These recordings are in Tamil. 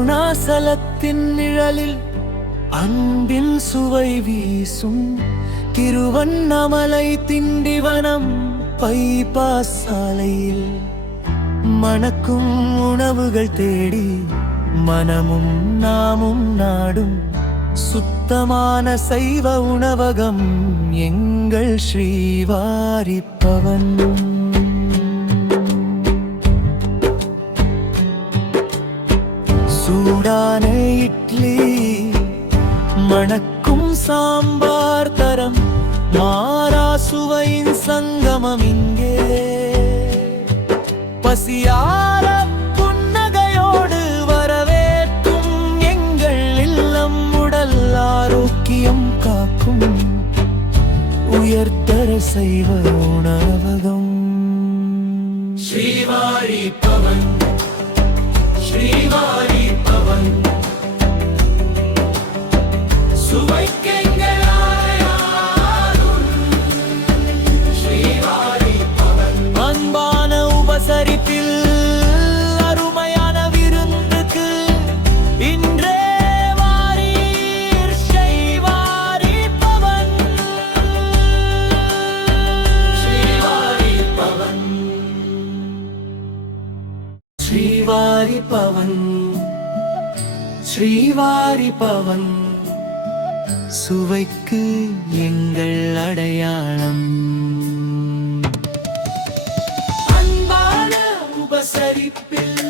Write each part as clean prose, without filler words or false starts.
அருணாசலத்தின் நிழலில் அன்பின் சுவை வீசும் திருவண்ணாமலை திண்டிவனம் பைபாஸ் சாலையில் மணக்கும் உணவுகள் தேடி மனமும் நாமும் நாடும் சுத்தமான சைவ உணவகம் எங்கள் ஸ்ரீவாரி பவன். சூடான இட்லி மணக்கும் சாம்பார் தரம் மாறா சுவையின் சங்கமம் இங்கே. பசியார புன்னகையோடு வரவேற்கும் எங்கள் இல்லம் உடல் ஆரோக்கியம் காக்கும் உயர்தர சைவ உணவகம். ஸ்ரீவாரி பவன், ஸ்ரீவாரி பவன், அன்பான உபசரிப்பில் அருமையான விருந்துக்கு இன்றே வாரீர் ஸ்ரீவாரி பவன். ஸ்ரீவாரி பவன், ஸ்ரீவாரி பவன், ஸ்ரீவாரி பவன், சுவைக்கு எங்கள் அடையாளம். அன்பான உபசரிப்பில்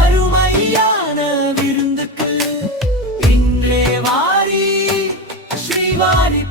அருமையான விருந்துக்கு இன்றே வாரி ஸ்ரீவாரி.